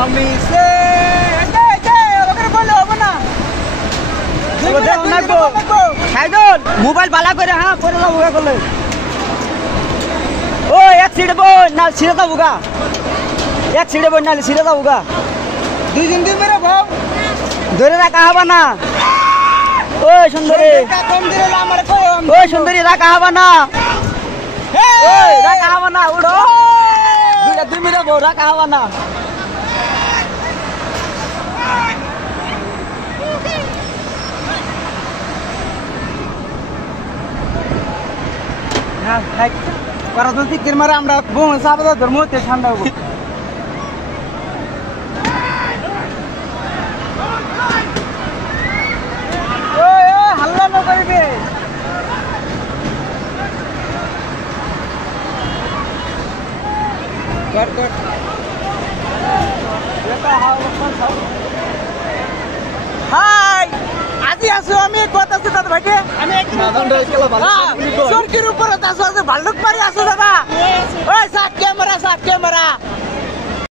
আমি সে বলে হবে না মোবাইল বালা করে হ্যাঁ করে যাবো করলে ও এক সিটে বই না ছিঁড়ে যাবো গা এক সিটে বই নালে ছিঁড়ে যাবো গা দুইজন দিন মেরে ভাব ধরে রাখা হবে না ওই সুন্দরী ওই সুন্দরী রাখা হবে না ওই রাখা হবে না উড়ো দুইটা দুই মেরে বউ রাখা হবে না রাজনৈতিক মারা আমরা বহু সাবধান ধর্ম হতে ঠান্ডা হবো হাল্লা না করবে হাই আজি আছো আমি কত আছো দাদা ভাইকে আমি সরকির উপরে আছো ভাল্লুক পারি আছো দাদা ওই সাত ক্যামেরা